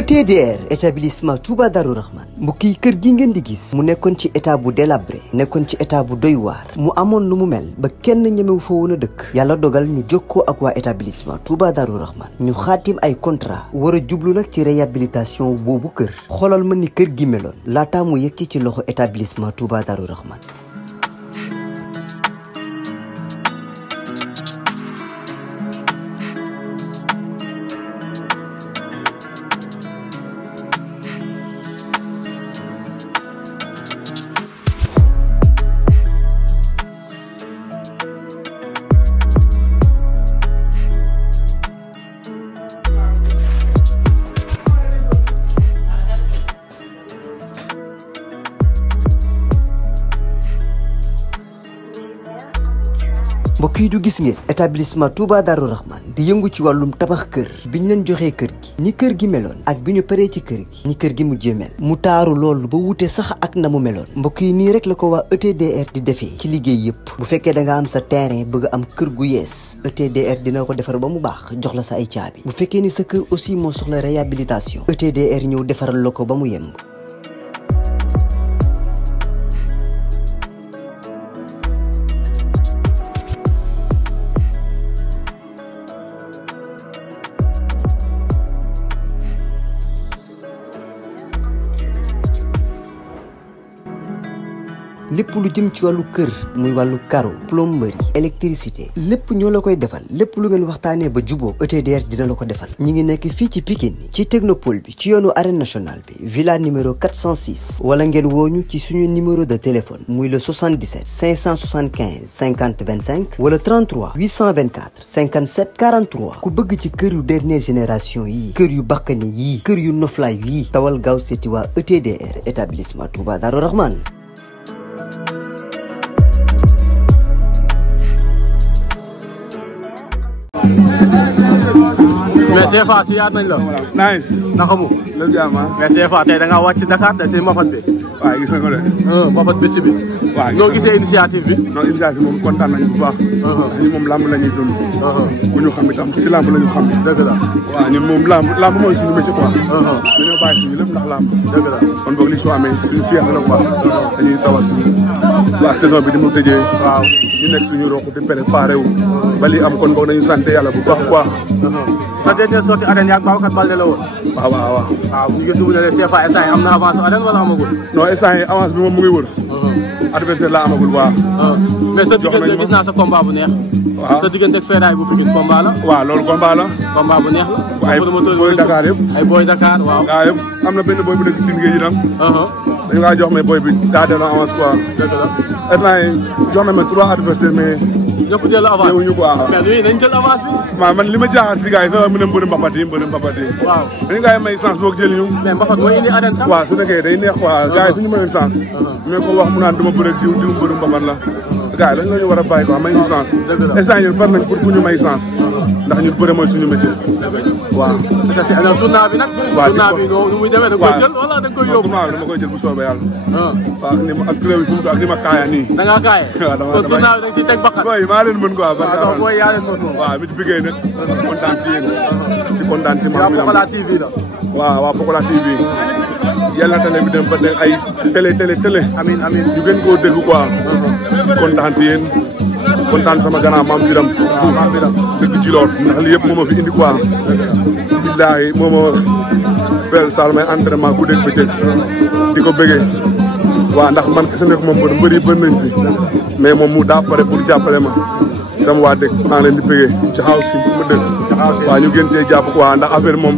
ETDR établissement Touba Darou Rahman mbokk yi kër gi ngeen di gis mu nekkoon ci état bu délabré nekkoon ci état bu doy waar mu amoon lu mu mel ba kenn ñemewu fa woon a dëkk yàlla dogal ñu jokkoo ak waa établissement Touba Darou Rahman ñu xaatim ay contrat war a jublu nag ci réhabilitation boobu kër xoolal ma ni kër gi meloon laataa mu yegg ci loxo établissement Touba Darou Rahman. mbokk yi du gis ngeen établissement Touba Darou Rahman di yëngu ci wàllum tabax kër bi ñu leen joxee kër gi ni kër gi meloon ak bi ñu paree ci kër gi ni kër gi mujjee mel mu taaru loolu ba wute sax ak na mu meloon mbokk yi nii rek la ko waa ETDR di defee ci liggéey yëpp bu fekkee da nga am sa terrain bëgg am kër gu yees ETDR dina ko defar ba mu baax jox la sa ay caabi bu fekkee ni sa kër aussi moo soxla réhabilitation ETDR ñëw defaral la ko ba mu yemb. lépp lu jëm ci wàllu kër muy wàllu carreau plomberie électricité lépp ñoo la koy defal lépp lu ngeen waxtaanee ba juboo ETDR dina la ko defal ñi ngi nekk fii ci Pikine ci technopole bi ci yoonu arène nationale bi villa numéro 406 wala ngeen wooñu ci suñu numéro de téléphone muy le 77 575 50 25 wala 33 824 57 43 ku bëgg ci kër yu dernière génération yii kër yu bakkane yii kër yu noflaay yii tawal gaaw seeti waa ETDR établissement Touba Darou Rahman. mais CFA si yaat nañ la. nice. naka mu. lépp jaam ah. mais CFA tey da ngaa wàcc Dakar te si Mbapat bi. waaw gis nga ko de. Mbapat bi ci bi. waaw noo gisee initiative bi. non initiative moom kontaan nañu bu baax. ndax ñun moom lamb la ñuy dund. bu ñu xam itam si lamb la ñu xam. dëgg la. waaw ñun moom lamb mooy suñu métier quoi. dañoo bàyyi suñu lépp ndax lamb. dëgg la kon boog li soo amee suñu fierté la quoi. dañuy tawal suñu. waaw saison bi di mu tëjee. waaw ñu nekk suñu roq di préparé wu. ba li am kon boog nañu sant yàlla bu baax quoi. sa dernière sortie arène yaag Babacar Baldé la woon. waaw waaw waaw. waaw bu ñu dugg ne CFA instant yi am na avance arène wala amagul. non instant yi avance bi moom mu ngi wër. adversaire la amagul waaw. mais sa diggante gis naa sa combat bu neex. waaw sa diggante ak Feeraay bu Pikine combat la. waaw loolu combat la. combat bu neex la. ay booy Dakar yëpp. ay booy Dakar waaw. gaa yëpp am na benn booy bu nekk ci géej gi tam. dañu kaa jox mais booy bi daa delloo avance quoi. dëgg la. instant yi jox na ma 3 adversaires mais. ñëpp jël avance teewuñu quoi. mais oui nañ jël avance bi. waaw man li ma jaaxal fi gars yi sax mën a mbëri mbapat yi waaw dañu gars yi may chance boog jël ñu. mais mbapat mooy indi arène sax. waaw su nekkee day neex quoi gars yi suñu mënoon chance. mais ko wax mu naan dama bëre diw mbëri mbapat la. gars yi dañu la ñu war a bàyyi quoi may ñu chance. instant ñun par nañ pour ñu may chance. ndax ñun bëre mooy suñu métier. waaw. parce que tournoi bi nag. waaw tournoi bi nu muy demee da nga koy jël wala da nga koy yóbbu. tournoi bi dama koy jël bu soobee yàlla. waaw ni ma ak club yi fu mu toll ak ni ma kaaya nii. da ngaa kaaya. waaw dama kon tournoi bi da nga siy teg bakkan. booy maa leen mën quoi. waaw booy yaa leen mën waaw mi ci biggéey nag. kontaan ci yéen. di kontaan ci waa Pokola TV la. waaw waa Pokola TV. yàlla na télé bi dem ba ne ay télé. amiin amiin ñu gën koo dégg quoi. kontaan ci yéen. kontaan sama gannaaw maam Biram. waaw maam Biram. dëgg ci lool ndax li yëpp moo ma fi indi quoi. billaahi moo ma fayal Sall may entraînement guddeeg bëccëg di ko bëggee. waaw ndax man kese nekk moom mbër yi bëri nañ fi. mais moom mu daa pare pour jàppale ma. sama waa dëkk maa ngi leen di bëggee ci xaw si ma dëkk. waaw ñu gën cee jàpp quoi ndax affaire moom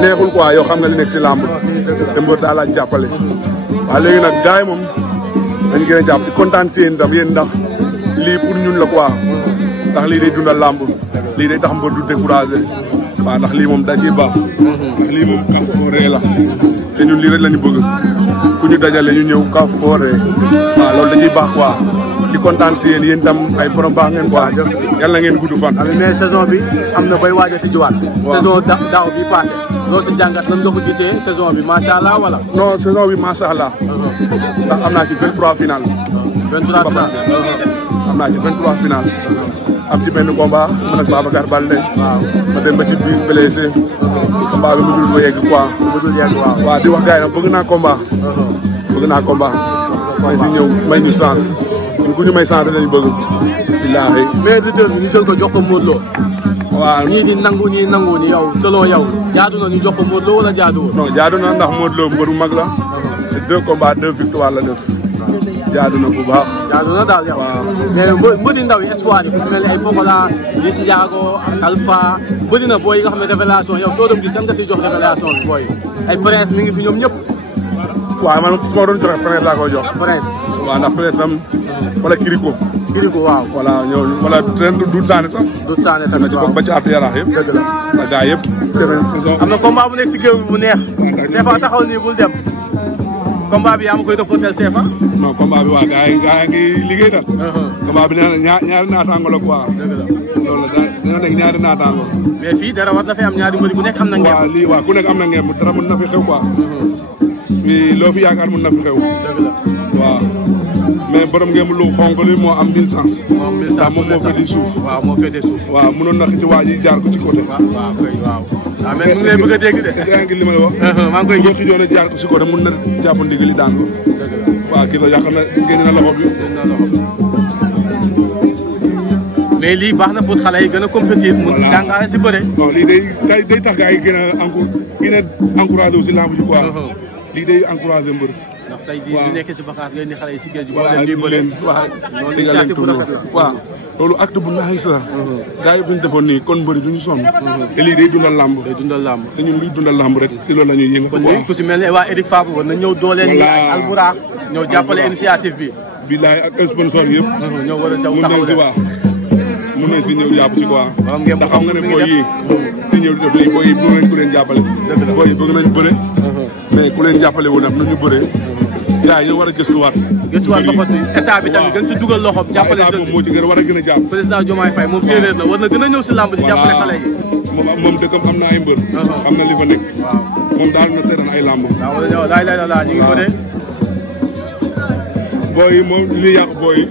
neexul quoi yow xam nga li nekk si làmb. te mbër daa laaj jàppale. waaw léegi nag gars yi moom dañ gën a jàpp di kontaan si yéen itam yéen ndax lii pour ñun la quoi. ndax lii day dundal làmb lii day tax mbër du découragé. waaw ndax lii moom da ciy baax. ndax lii moom kaf fooree la. te ñun lii rek la ñu bëgg. ku ñu dajale ñu ñëw kaf fooree. waaw loolu da ciy baax quoi. di kontaan si yéen yéen itam ay borom baax ngeen quoi. yàlla ngeen gudd fan. mais saison bi am na bay waaj a tijjiwaat. saison daaw bi passé. loolu si jàngat nan nga ko gisee saison bi macha allah wala. non saison bi macha allah. ndax am naa ci 23 final. 23 final. am naa ci 23 final. am ci benn combat man ak Babacar Balde. waaw ma dem ba ci biir blessé. combat bi mu dul yegg quoi. waaw di wax gars yi nag bëgg naa combat. bëgg naa combat. may si ñëw may ñu chance. ñun ku ñu may chance lañu bëgg. billaahi. mais de ñu jël ko jox ko Modou Lo. waaw ñii di nangu ni yow selon yow jaadu na ñu jox ko Modou Lo wala jaaduwul. non jaadu na ndax Modou Lo mbër bu mag la. te 2 combats 2 victoires la def. jaadu na bu baax. jaadu na daal yow. mais mbëri ndaw yi espoir yi ku si mel ni ay Pokola Liss Ndiago ak Alpha bëri na booy yi nga xam ne révélation yow soo doon gis kan nga siy jox révélation bi booy ay Prince mi ngi fi ñoom ñëpp. waaw man su ma doon joxe Prince laa koy jox. Prince. waaw ndax Prince tam wala Kiriko. waaw. voilà ñooñu wala ren Doudou Sané sax. Doudou Sané tamit waaw ba ci Atou Yaraax yëpp. dëgg la ba gars yëpp. am na combat bu nekk si géew bi bu neex. Sefa taxaw nii bul dem. combat bi yaa ma koy reporter Sefa. non combat bi waa gars yi ngi liggéey daal. combat bi nee na ñaari naataango la quoi. dëgg la loolu la dina nekk ñaari naataango. mais fii dara war na fi am ñaari mbër ku nekk am na ngeen. waaw lii waaw ku nekk am na ngeen dara mën na fi xew quoi. fii loo fi yaakaar mën na fi xew. dëgg la waaw mais borom ngeen lu xonk li moo am 1000 chance. moom 1000 chance moom moo féetee suuf. waaw moo féetee suuf. waaw mënoon na ci waa ji jaar ko ci côté. waaw kay waaw. waaw mais mu ngi lay bëgg a dégg de. yaa ngi li ma la wax. maa ngi koy gis. bu jaar ko ci côté mën na jàpp ndigali daan ko. dëgg la waaw kii la yaakaar na génne na loxo bi. mais lii baax na pour xale yi gën a compétir. mu jàngale si bëre. non lii day tax gars yi gën a encouragé aussi lamb ji quoi. lii day encouragé mbër. ndax tey jii ñu nekk si vacances ngay ni xale yi si géej gi. waaw di leen waaw loolu initiative bu rafet la. waaw loolu acte bu nice la. gars yi bu ñu defoon nii kon mbëri du ñu sonn. te lii day dundal lamb. day dundal lamb. te ñun luy dundal lamb rek si loolu la ñuy yëngatu. kon nii ku si mel ne waa Eric Fabre war na ñëw dooleel. ñi ay Alburax ñëw jàppale initiative bi. billaay ak sponsor yëpp. ñoo war a jaw taxaw si waaw mun nañ si ñëw jàpp ci quoi. ndax xam nga ne booy yi di ñëw di def lii booy yi bëgg nañ ku leen jàppale. booy yi bëgg nañ bëre. mais ku leen jàppale wu nag nu ñu bëree. gars yi ñoo war a gëstuwaat. gëstuwaat ba fot état bi tamit gën si dugal loxoom jàppale état moo ci gën a war a gën a jàpp. président Diomaye Faye moom séeréer la war na gën a ñëw si lamb di jàppale xale yi. moom dëkkam am na ay mbër. xam na li fa nekk. moom daal na seetaan ay lamb. waaw wala ñëw laay ñu ngi bëre. booy yi moom li yàq booy yi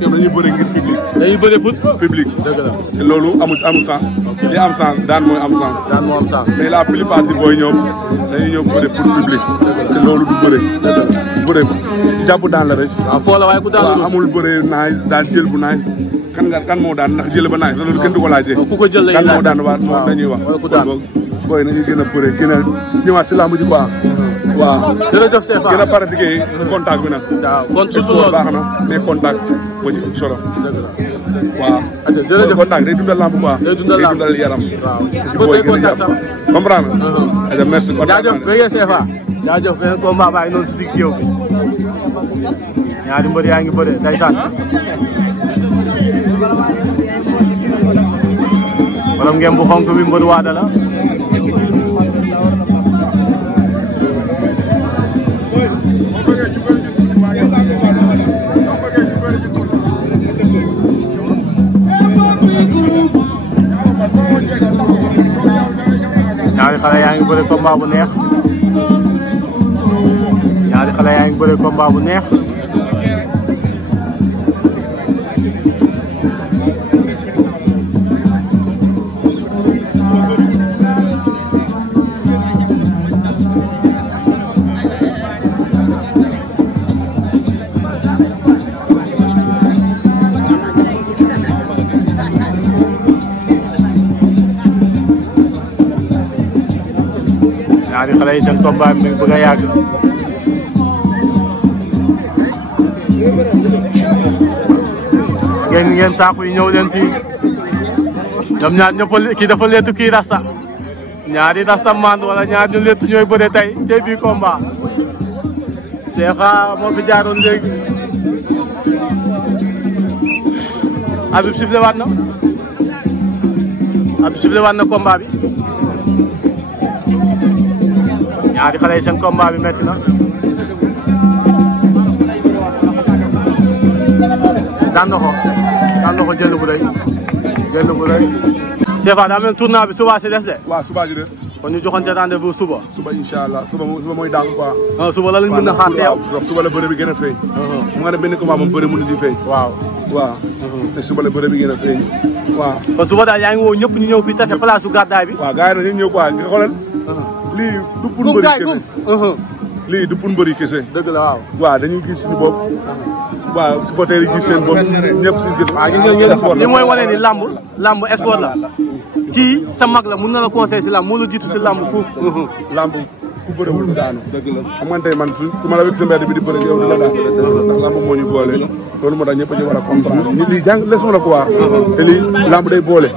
ñoom dañuy bëre ngir public. dañuy bëre pour public. dëgg la te loolu amul sens. li am sens daan mooy am sens. daan moo am sens. mais la plupart di booy ñoom dañuy ñëw bëre pour public. te loolu du bëre. bëre jàpp daan la rek. waaw foo la waaye ku daan waaw amul bëre naaj daan jël bu naaj. kan moo daan ndax jël ba naaj loolu kenn du ko laajee. ku ko jël kan moo daan waaw dañuy wax. ku daan booy nañu gën a bëre gën a ñëwaat si lamb ji quoi. waaw jërëjëf Sefa gën a pratiquer contact bi nag. waaw kon surtout loolu baax na mais contact moo ci solo. dëgg la waaw. jërëjëf contact day dundal lamb quoi. day dundal lamb day dundal yaram. waaw day contact sax. comprendre nga. merci jaajëf bëggee Sefa. jaajëf beneen combat baa ngi noonu si digg géew bi. ñaari mbër yaa ngi bëre ndeysaan. borom ngeen bu xonk bi mbër waada la. ñaari xale yaa ngi bëre combat bu neex. ñaari xale yaa ngi bëre combat bu neex. ñaari xale yi seen combat mi ngi bëgg a yàgg. ngeen saako yi ñëw leen fii ñoom ñaar ñëpp kii dafa leetu kii rasta ñaari rasta mand wala ñaar ñu leetu ñooy bëre tey bii combat. Sefa moo fi jaaroon léegi. Habib sifflé waat na. Habib sifflé waat na combat bi. ñaari xale yi seen combat bi metti na. daan na ko jël bu rëy. Sefa daa mel tournoi bi suba si des de. waaw suba ji de. kon ñu joxante rendez-vous suba. suba incha allah suba mooy dàq quoi. suba la lañ mën a xaar si yow. suba la bëre bi gën a feeñ. mu nga ne benn combat moom bëre mënu di feeñ. waaw. te suba la bëre bi gën a feeñ. waaw. kon suba daal yaa ngi woo ñëpp ñu ñëw fii tase place su gàddaay bi. waaw gars yi nag ñu ñëw quoi nga xoolal. lii du pour mbëri kese. lii du pour mbëri kese. dëgg la waaw. waaw dañuy gis suñu bopp. waaw supporters yi gis seen bopp ñëpp si gën. waaw ñu li mooy wane ni lamb sport la. kii sa mag la mun na la conseil si lamb moo la jiitu si lamb foofu. lamb ku bërewul du daanu. dëgg la xam nga tey man su ma la wékk sa mbedd bi di bëri yow di la daan. ndax lamb moo ñu boole. loolu moo tax ñëpp a ñu war a comprendre nit lii jàng leçon la quoi. te lii lamb day boole.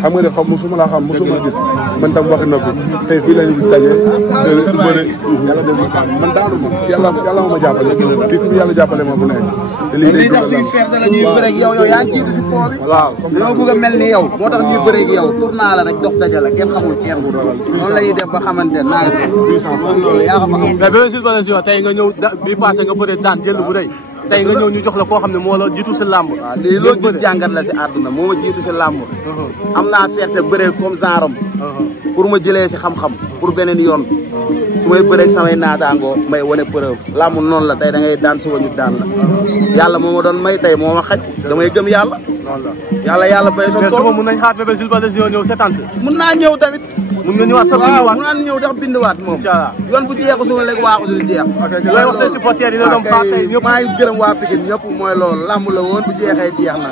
xam nga ne mosuma laa xam mosuma gis man tam waxi noppi tey fii la ñu daje te bëre yàlla dem man daanu ma yàlla ma jàppale fii ku yàlla jàppale ma bu nekk. te lii tax suñu fierté la ñuy bëreeg yow yaa ngi jiitu si foo bi. waaw dañoo bëgg a mel ni yow moo tax ñuy bëreeg yow tournoi la rek dox daje la kenn xamul kenn noonu la ñuy def ba xamante naa loolu yaa xam mais Bébé Jules Valentin tey nga ñëw bi passé nga bëre daan jël bu rëy tey nga ñëw ñu jox la koo xam ne moo la jiitu si làmb. waaw lii loo gis jàngat la si àdduna moo ma jiitu si làmb. am naa fierté bëree comme genre am. pour ma jëlee si xam-xam pour beneen yoon su may bëreeg samay naataangoo may wane preuve làmb noonu la tey da ngay daan suba ñu daan la yàlla moo ma doon may tey moo ma xaj damay gëm yàlla. yàlla bay sa tool mais suba mun nañ xaar Bébé Jules Valentin ñëw seetaan si. mun naa ñëw tamit. mun nga ñëwaat sax binduwaat mun naa ñëw ndax binduwaat moom. incha allah yoon bu jeexu suñu léegi waaxu du jeex. looy wax say supporters yi la doon xaar tey ñëpp. maa ngi gërëm waa Pikine ñëpp mooy loolu lamb la woon bu jeexee jeex na.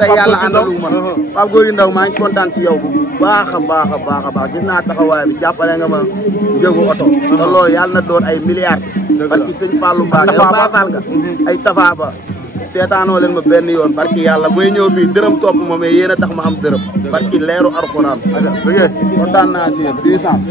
tey yàlla àndalu man Pape Gorgui Ndao maa ngi kontaan si yow bu baax a baax gis naa taxawaay bi jàppale nga ma njëgu oto. te loolu yàlla na doon ay milliards. parce que sëñ Fallou Mbacké yow Baye Fall nga ay Tafa Ba seetaanoo leen ma benn yoon barki yàlla mooy ñëw fii dërëm topp ma mais yéen a tax ma am dërëm barki leeru Alxuraan kontaan naa si yéen puissance